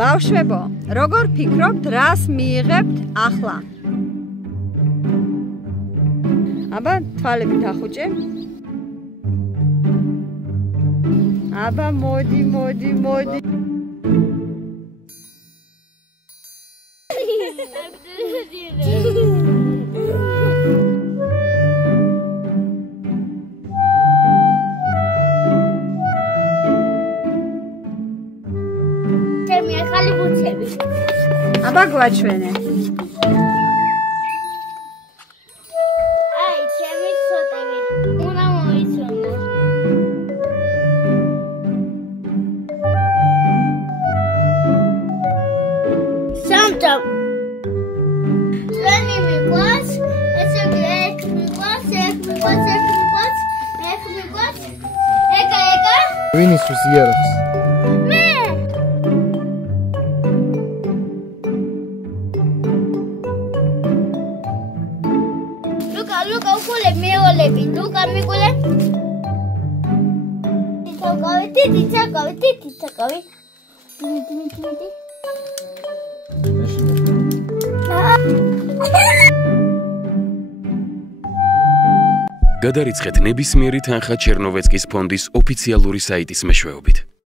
ბავშვებო, როგორ ფიქრობთ, რას მიიღებთ ახლა? აბა, თვალებით ახუჭე. აბა, მოდი. ჩემი ახალი ბუცები. აბა, გვაჩვენე. აი, ჩემი ცოტები. უნდა მოიცვენო. Sometimes. Let me request. Let's go. Eka. ვინისთვის იარაღს? მე. Luka, ukule მეოლები. Luka, მიკულე. თითი თაკავი. Timi. გადარიცხეთ ნებისმიერი თანხა ჩერნოვეცკის ფონდის ოფიციალური საიტის მეშვეობით.